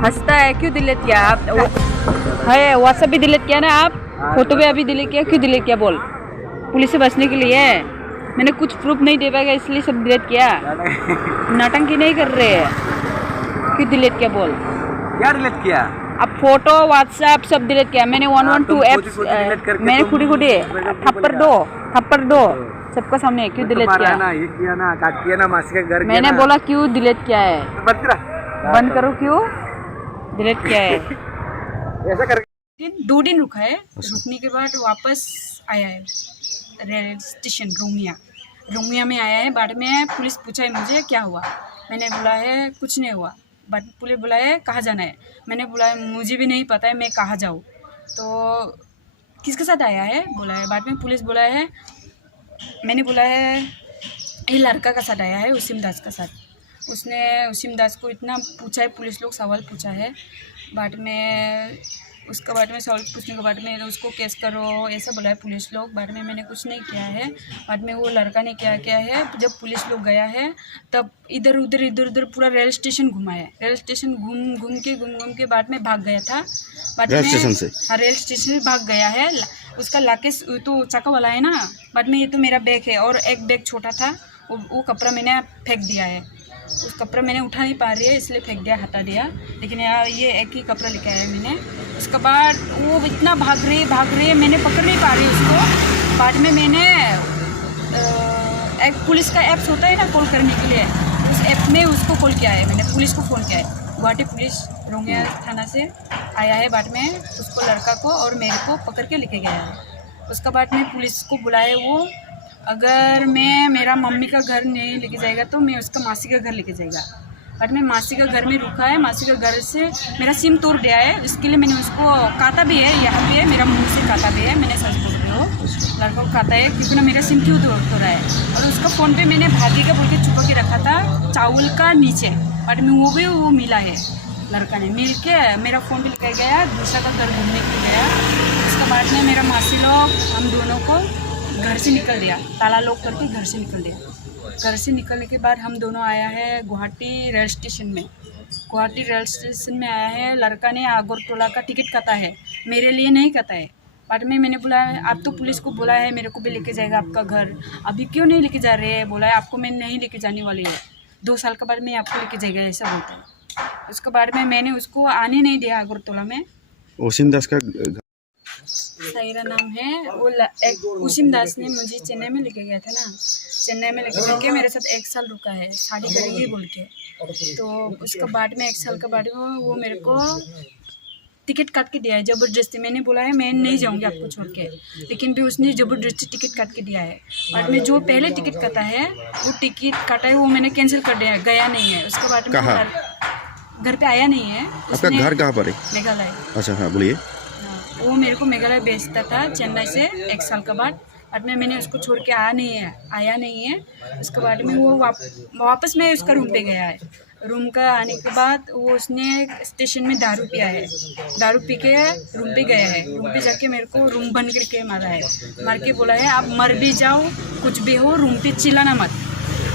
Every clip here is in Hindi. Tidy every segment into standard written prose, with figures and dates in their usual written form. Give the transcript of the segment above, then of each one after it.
हंसता है, क्यों डिलीट किया आप? है व्हाट्सएप भी डिलीट किया ना आप? फोटो भी अभी डिलीट किया, क्यों डिलीट किया बोल? पुलिस से बचने के लिए? मैंने कुछ प्रूफ नहीं दे पाएगा इसलिए सब डिलीट किया। नाटंकी नहीं कर रहे हैं, क्यों डिलीट किया बोल? क्या डिलीट किया? अब फोटो व्हाट्सएप सब डिलीट किया मैंने। 112 ऐप्स मैंने खुदी थप्पड़ दो सबका सामने। क्यों डिलीट किया? ये किया ना, काट किया ना, मासी का घर मैंने बोला क्यों डिलीट किया है? बंद करो, क्यों डिलीट किया है? ऐसा कर 2 दिन रुका है। रुकने के बाद वापस आया है रेल स्टेशन रोमिया में आया है। बाद में पुलिस पूछा है मुझे क्या हुआ, मैंने बोला है कुछ नहीं हुआ। बाद पुलिस बोला है कहाँ जाना है, मैंने बोला है मुझे भी नहीं पता है मैं कहाँ जाऊँ। तो किसके साथ आया है बोला है। बाद में पुलिस बोला है, मैंने बोला है ये लड़का का साथ आया है उसीम दास का साथ। उसने उसीम दास को इतना पूछा है, पुलिस लोग सवाल पूछा है। बाद में उसका बाद में सवाल पूछने के बाद में उसको केस करो ऐसा बोला है पुलिस लोग। बाद में मैंने कुछ नहीं किया है। बाद में वो लड़का ने क्या किया है, जब पुलिस लोग गया है तब इधर उधर पूरा रेल स्टेशन घुमा है। रेल स्टेशन घूम के बाद में भाग गया था। बाद में रेल स्टेशन से भाग गया है। उसका लाकेश तो चाका वाला है ना। बाद में ये तो मेरा बैग है और एक बैग छोटा था, वो कपड़ा मैंने फेंक दिया है। उस कपड़ा मैंने उठा नहीं पा रही है इसलिए फेंक दिया, हटा दिया। लेकिन यार ये एक ही कपड़ा लेके आया मैंने। उसके बाद वो इतना भाग रही मैंने पकड़ नहीं पा रही उसको। बाद में मैंने एक पुलिस का ऐप्स होता है ना कॉल करने के लिए, उस ऐप में उसको कॉल किया है मैंने, पुलिस को फ़ोन किया है। गुवाहाटी पुलिस रोंगिया थाना से आया है। बाद में उसको लड़का को और मेरे को पकड़ के लेके गया है। उसके बाद में पुलिस को बुलाया वो, अगर मेरा मम्मी का घर नहीं लेके जाएगा तो मैं उसका मासी का घर लेके जाएगा। बट मैं मासी का घर में रुका है। मासी का घर से मेरा सिम तोड़ दिया है, इसके लिए मैंने उसको काटा भी है, यहाँ भी है मेरा मुंह से काटा भी है। मैंने सच बोल रही हो, लड़का को काटा है क्योंकि ना मेरा सिम क्यों तोड़ रहा है। और उसका फ़ोन पे मैंने भागेगा बोल के छुपा के रखा था चावल का नीचे। बट में वो मिला है, लड़का ने मिल के मेरा फ़ोन भी लेकर गया, दूसरा का घर घूमने के लिए गया। उसके बाद में मेरा मासी लोग हम दोनों को घर से निकल दिया, ताला लॉक करके घर से निकल दिया। घर से निकलने के बाद हम दोनों आया है गुवाहाटी रेल स्टेशन में। गुवाहाटी रेल स्टेशन में आया है, लड़का ने आगरतला का टिकट काटा है, मेरे लिए नहीं काटा है। बाद में मैंने बोला है आप तो पुलिस को बोला है मेरे को भी लेके जाएगा आपका घर, अभी क्यों नहीं लेके जा रहे हैं? बोला है आपको मैं नहीं लेके जाने वाली है, 2 साल के बाद मैं आपको लेके जाएगा ऐसा बोलता है। उसके बाद में मैंने उसको आने नहीं दिया आगरतला में। उसीम दास का सायरा नाम है वो। एक उसीम दास ने मुझे चेन्नई में लेके गया था ना, चेन्नई में लेके जाके मेरे साथ 1 साल रुका है शादी करेगी बोल के। तो उसके बाद में 1 साल के बाद में वो मेरे को टिकट काट के दिया है ज़बरदस्ती। मैंने बोला है मैं नहीं जाऊंगी आपको छोड़ के, लेकिन भी उसने ज़बरदस्ती टिकट काट के दिया है। बाद में जो पहले टिकट काटा है वो टिकट काटा है वो मैंने कैंसिल कर दिया है, गया नहीं है। उसके बाद में घर पे आया नहीं है। आपका घर कहाँ पर है? मेघालय। अच्छा हाँ बोलिए। वो मेरे को मेघालय भेजता था चेन्नई से 1 साल के बाद में मैंने उसको छोड़ के आया नहीं है। उसके बाद में वो वापस मैं उसका रूम पे गया है। रूम का आने के बाद वो उसने स्टेशन में दारू पिया है, दारू पी के रूम पे गया है। रूम पे जाके मेरे को रूम बंद करके मारा है, मार के बोला है आप मर भी जाओ कुछ भी हो रूम पे चिल्लाना मत।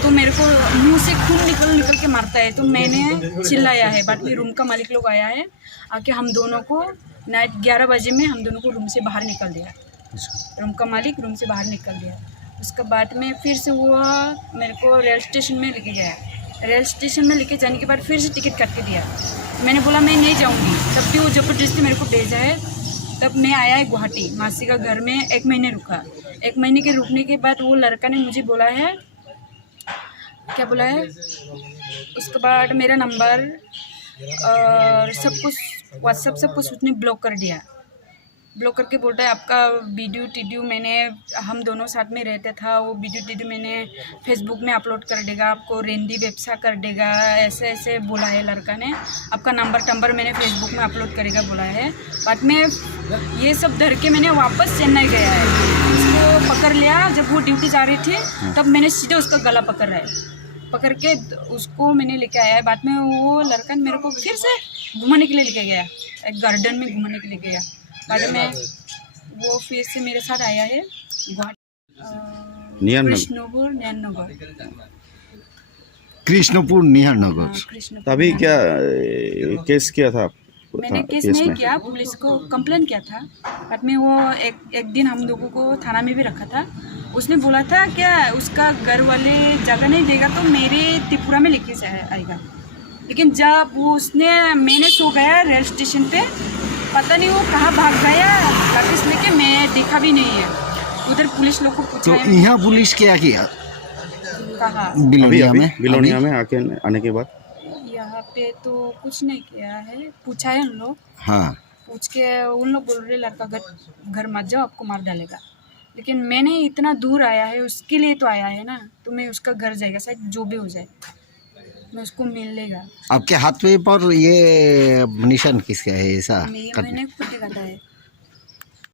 तो मेरे को मुंह से खून निकल के मारता है, तो मैंने चिल्लाया है। बाद में रूम का मालिक लोग आया है, आके हम दोनों को नाइट 11 बजे में हम दोनों को रूम से बाहर निकल दिया। रूम का मालिक रूम से बाहर निकल दिया। उसके बाद में फिर से वो मेरे को रेल स्टेशन में लेके गया। रेल स्टेशन में लेके जाने के बाद फिर से टिकट काट के दिया। मैंने बोला मैं नहीं जाऊंगी, तब भी वो ज़बरदस्ती मेरे को भेजा है। तब मैं आया है गुवाहाटी मासी का घर में, 1 महीने रुका। 1 महीने के रुकने के बाद वो लड़का ने मुझे बोला है, क्या बोला है, उसके बाद मेरा नंबर और सब कुछ व्हाट्सएप सब कुछ उसने ब्लॉक कर दिया। ब्लॉक करके बोलता है आपका वीडियो मैंने, हम दोनों साथ में रहते था, वो वीडियो मैंने फेसबुक में अपलोड कर देगा, आपको रेंडी व्यवसाय कर देगा, ऐसे ऐसे बोला है लड़का ने। आपका नंबर मैंने फेसबुक में अपलोड करेगा बोला है। बाद में ये सब डर के मैंने वापस चेन्नई गया है, उसको पकड़ लिया। जब वो ड्यूटी जा रही थी तब मैंने सीधे उसका गला पकड़ के उसको मैंने लेके आया है। बाद में वो लड़का मेरे को फिर से घुमाने के लिए लेके गया, एक गार्डन में घुमाने के लिए गया। बाद में वो फिर से मेरे साथ आया है कृष्णपुर नैननगर। कृष्णपुर निहारनगर। कृष्ण तभी क्या केस किया था मैंने केस केस नहीं में? किया, पुलिस को कंप्लेन किया था। बट में वो एक दिन हम लोगों को थाना में भी रखा था। उसने बोला था क्या उसका घर वाले जगह नहीं देगा तो मेरे त्रिपुरा में लेके आएगा। लेकिन जब वो मैंने सो गया रेल स्टेशन पे, पता नहीं वो कहाँ भाग गया वापस लेके, मैं देखा भी नहीं है। उधर पुलिस लोग को तो पूछा यहाँ पुलिस क्या किया कहा अभी बिलोनिया अभी में? बिलोनिया में आने के बाद यहाँ पे तो कुछ नहीं किया है। पूछा है उन लोग, हाँ, पूछ के उन लोग बोल रहे लड़का घर मत जाओ, आपको मार डालेगा। लेकिन मैंने इतना दूर आया है उसके लिए तो आया है ना, तो मैं उसका घर जाएगा, शायद जो भी हो जाए मैं उसको मिल लेगा। आपके हाथ पे पर ये निशान किसका है ऐसा? मैंने खुद देखा है।